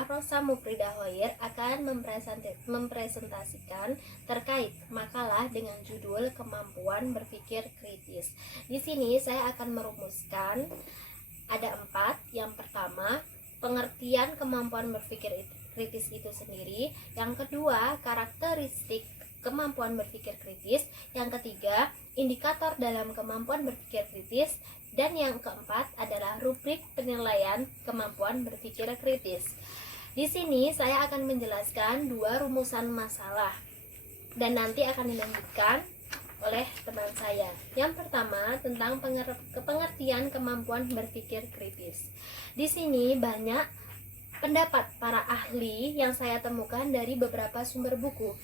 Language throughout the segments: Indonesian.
saya, Rosa Mufridah Hoir, akan mempresentasikan terkait makalah dengan judul Kemampuan Berpikir Kritis. Di sini saya akan merumuskan ada 4. Yang pertama, pengertian kemampuan berpikir kritis itu sendiri. Yang kedua, karakteristik kemampuan berpikir kritis. Yang ketiga, indikator dalam kemampuan berpikir kritis. Dan yang keempat adalah rubrik penilaian kemampuan berpikir kritis. Di sini saya akan menjelaskan 2 rumusan masalah dan nanti akan dilanjutkan oleh teman saya. Yang pertama tentang pengertian kemampuan berpikir kritis. Di sini banyak pendapat para ahli yang saya temukan dari beberapa sumber buku.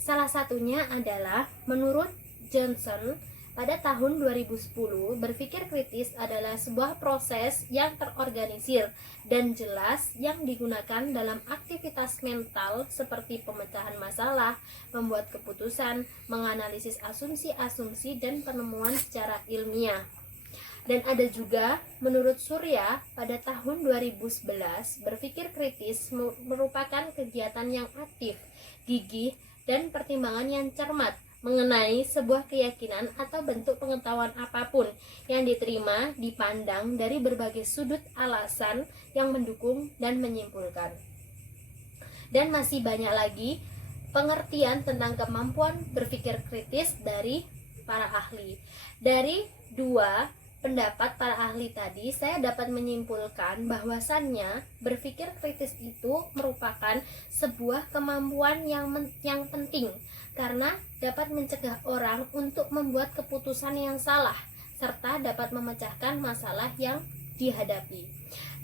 Salah satunya adalah menurut Johnson pada tahun 2010, berpikir kritis adalah sebuah proses yang terorganisir dan jelas yang digunakan dalam aktivitas mental seperti pemecahan masalah, membuat keputusan, menganalisis asumsi-asumsi, dan penemuan secara ilmiah. Dan ada juga menurut Surya pada tahun 2011, berpikir kritis merupakan kegiatan yang aktif, gigih, dan pertimbangan yang cermat mengenai sebuah keyakinan atau bentuk pengetahuan apapun yang diterima, dipandang dari berbagai sudut alasan yang mendukung dan menyimpulkan. Dan masih banyak lagi pengertian tentang kemampuan berpikir kritis dari para ahli. Dari 2 pendapat para ahli tadi, saya dapat menyimpulkan bahwasannya berpikir kritis itu merupakan sebuah kemampuan yang penting karena dapat mencegah orang untuk membuat keputusan yang salah serta dapat memecahkan masalah yang dihadapi.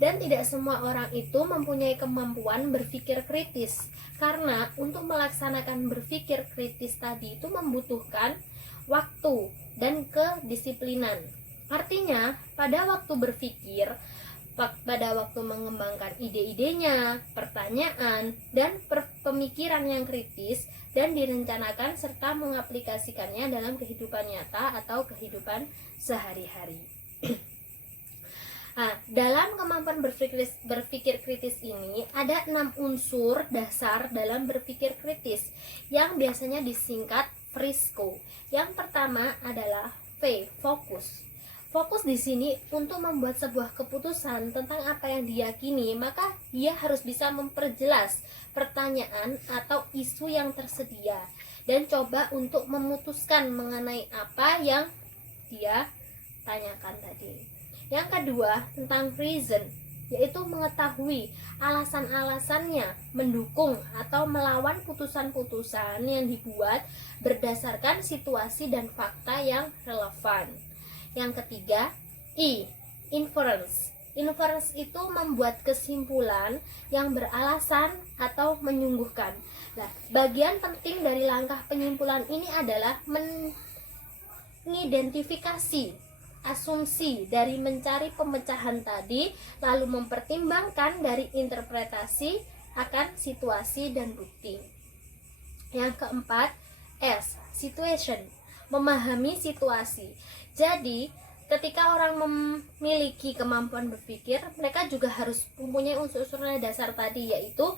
Dan tidak semua orang itu mempunyai kemampuan berpikir kritis karena untuk melaksanakan berpikir kritis tadi itu membutuhkan waktu dan kedisiplinan. Artinya, pada waktu berpikir, pada waktu mengembangkan ide-idenya, pertanyaan, dan pemikiran yang kritis dan direncanakan serta mengaplikasikannya dalam kehidupan nyata atau kehidupan sehari-hari. Nah, dalam kemampuan berpikir kritis ini ada 6 unsur dasar dalam berpikir kritis yang biasanya disingkat Frisco. Yang pertama adalah V, fokus. Fokus di sini untuk membuat sebuah keputusan tentang apa yang diyakini, maka dia harus bisa memperjelas pertanyaan atau isu yang tersedia dan coba untuk memutuskan mengenai apa yang dia tanyakan tadi. Yang kedua, tentang reason, yaitu mengetahui alasan-alasannya mendukung atau melawan putusan-putusan yang dibuat berdasarkan situasi dan fakta yang relevan. Yang ketiga, I, inference. Inference itu membuat kesimpulan yang beralasan atau menyungguhkan. Nah, bagian penting dari langkah penyimpulan ini adalah mengidentifikasi asumsi dari mencari pemecahan tadi, lalu mempertimbangkan dari interpretasi akan situasi dan bukti. Yang keempat, S, situation, memahami situasi. Jadi, ketika orang memiliki kemampuan berpikir, mereka juga harus mempunyai unsur-unsur dasar tadi, yaitu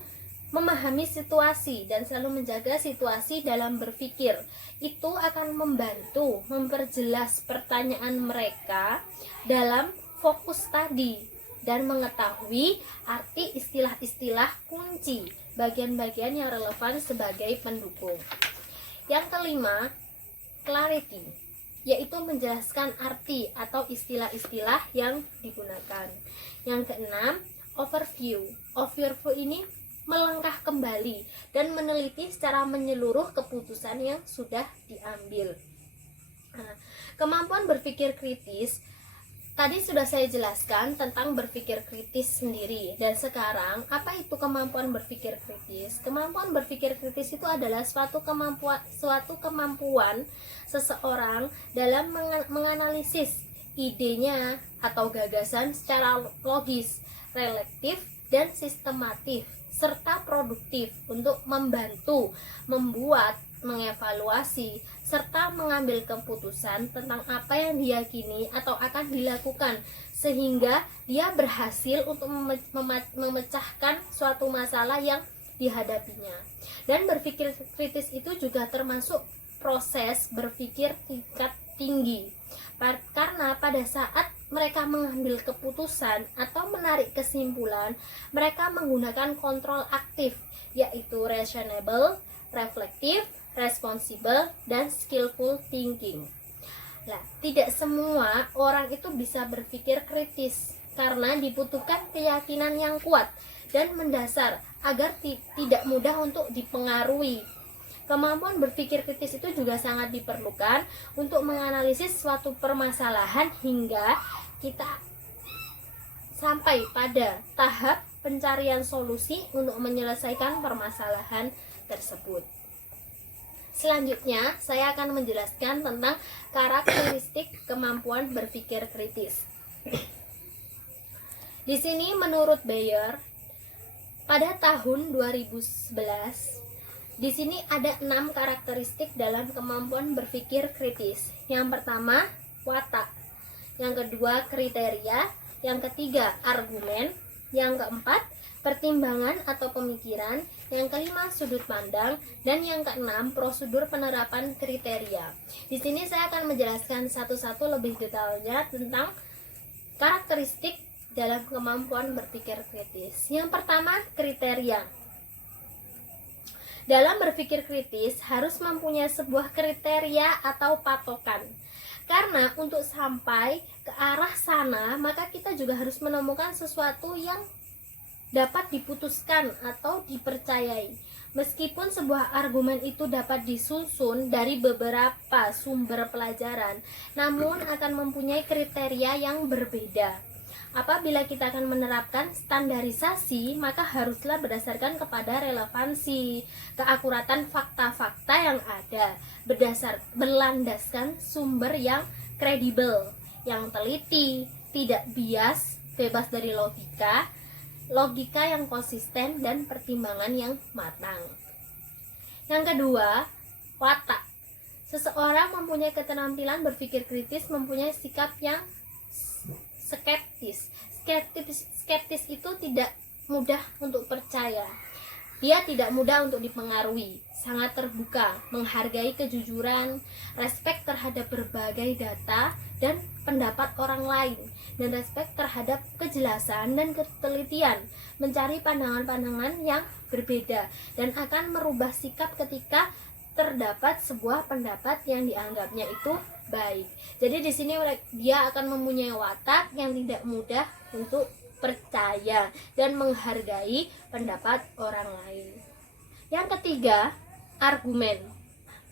memahami situasi dan selalu menjaga situasi dalam berpikir. Itu akan membantu memperjelas pertanyaan mereka dalam fokus tadi dan mengetahui arti istilah-istilah kunci, bagian-bagian yang relevan sebagai pendukung. Yang kelima, clarity, yaitu menjelaskan arti atau istilah-istilah yang digunakan. Yang keenam, overview. Overview ini melangkah kembali dan meneliti secara menyeluruh keputusan yang sudah diambil. Nah, kemampuan berpikir kritis tadi sudah saya jelaskan tentang berpikir kritis sendiri. Dan sekarang, apa itu kemampuan berpikir kritis? Kemampuan berpikir kritis itu adalah suatu kemampuan seseorang dalam menganalisis idenya atau gagasan secara logis, relatif, dan sistematif serta produktif untuk membantu membuat mengevaluasi, serta mengambil keputusan tentang apa yang diyakini atau akan dilakukan, sehingga dia berhasil untuk memecahkan suatu masalah yang dihadapinya. Dan berpikir kritis itu juga termasuk proses berpikir tingkat tinggi, karena pada saat mereka mengambil keputusan atau menarik kesimpulan, mereka menggunakan kontrol aktif, yaitu reasonable, reflektif, responsible, dan skillful thinking. Nah, tidak semua orang itu bisa berpikir kritis karena dibutuhkan keyakinan yang kuat dan mendasar agar tidak mudah untuk dipengaruhi. Kemampuan berpikir kritis itu juga sangat diperlukan untuk menganalisis suatu permasalahan hingga kita sampai pada tahap pencarian solusi untuk menyelesaikan permasalahan tersebut. Selanjutnya, saya akan menjelaskan tentang karakteristik kemampuan berpikir kritis. Di sini menurut Bayer, pada tahun 2011, di sini ada 6 karakteristik dalam kemampuan berpikir kritis. Yang pertama, watak. Yang kedua, kriteria. Yang ketiga, argumen. Yang keempat, pertimbangan atau pemikiran. Yang kelima, sudut pandang. Dan yang keenam, prosedur penerapan kriteria. Di sini saya akan menjelaskan satu-satu lebih detailnya tentang karakteristik dalam kemampuan berpikir kritis. Yang pertama, kriteria. Dalam berpikir kritis harus mempunyai sebuah kriteria atau patokan. Karena untuk sampai ke arah sana, maka kita juga harus menemukan sesuatu yang dapat diputuskan atau dipercayai. Meskipun sebuah argumen itu dapat disusun dari beberapa sumber pelajaran, namun akan mempunyai kriteria yang berbeda. Apabila kita akan menerapkan standarisasi, maka haruslah berdasarkan kepada relevansi, keakuratan fakta-fakta yang ada, berlandaskan sumber yang kredibel, yang teliti, tidak bias, bebas dari logika yang konsisten, dan pertimbangan yang matang. Yang kedua, watak. Seseorang mempunyai keterampilan berpikir kritis, mempunyai sikap yang skeptis. Skeptis itu tidak mudah untuk percaya. Dia tidak mudah untuk dipengaruhi, sangat terbuka, menghargai kejujuran, respek terhadap berbagai data dan pendapat orang lain, dan respek terhadap kejelasan dan ketelitian, mencari pandangan-pandangan yang berbeda, dan akan merubah sikap ketika terdapat sebuah pendapat yang dianggapnya itu baik. Jadi di sini dia akan mempunyai watak yang tidak mudah untuk percaya dan menghargai pendapat orang lain. Yang ketiga, argumen.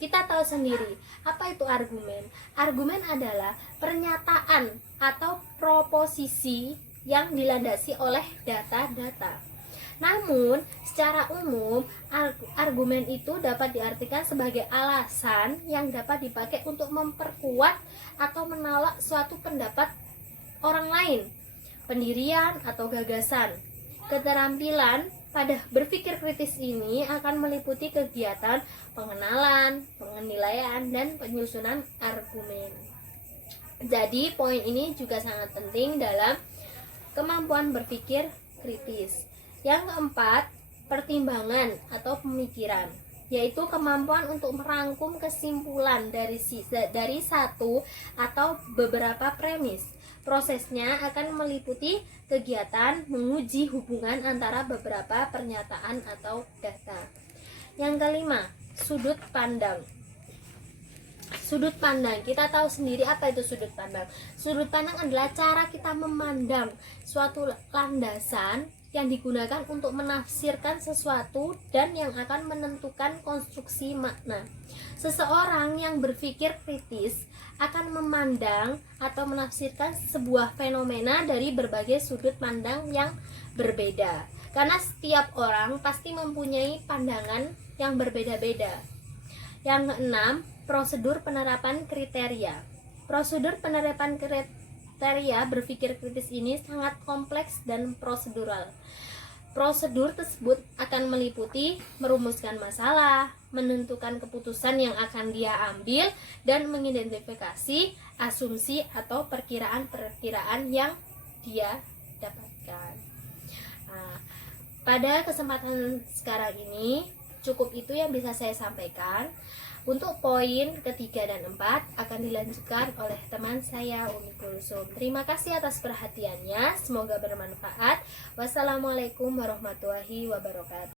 Kita tahu sendiri, apa itu argumen? Argumen adalah pernyataan atau proposisi yang dilandasi oleh data-data. Namun, secara umum, argumen itu dapat diartikan sebagai alasan yang dapat dipakai untuk memperkuat atau menolak suatu pendapat orang lain, pendirian atau gagasan. Keterampilan pada berpikir kritis ini akan meliputi kegiatan pengenalan, penilaian, dan penyusunan argumen. Jadi, poin ini juga sangat penting dalam kemampuan berpikir kritis. Yang keempat, pertimbangan atau pemikiran, yaitu kemampuan untuk merangkum kesimpulan dari satu atau beberapa premis. Prosesnya akan meliputi kegiatan menguji hubungan antara beberapa pernyataan atau data. Yang kelima, sudut pandang. Sudut pandang, kita tahu sendiri apa itu sudut pandang. Sudut pandang adalah cara kita memandang suatu landasan yang digunakan untuk menafsirkan sesuatu dan yang akan menentukan konstruksi makna. Seseorang yang berpikir kritis akan memandang atau menafsirkan sebuah fenomena dari berbagai sudut pandang yang berbeda. Karena setiap orang pasti mempunyai pandangan yang berbeda-beda. Yang keenam, prosedur penerapan kriteria. Prosedur penerapan kriteria berpikir kritis ini sangat kompleks dan prosedural. Prosedur tersebut akan meliputi merumuskan masalah, menentukan keputusan yang akan dia ambil, dan mengidentifikasi asumsi atau perkiraan-perkiraan yang dia dapatkan. Nah, pada kesempatan sekarang ini cukup itu yang bisa saya sampaikan. Untuk poin ketiga dan 4 akan dilanjutkan oleh teman saya Umi Kulsum. Terima kasih atas perhatiannya, semoga bermanfaat. Wassalamualaikum warahmatullahi wabarakatuh.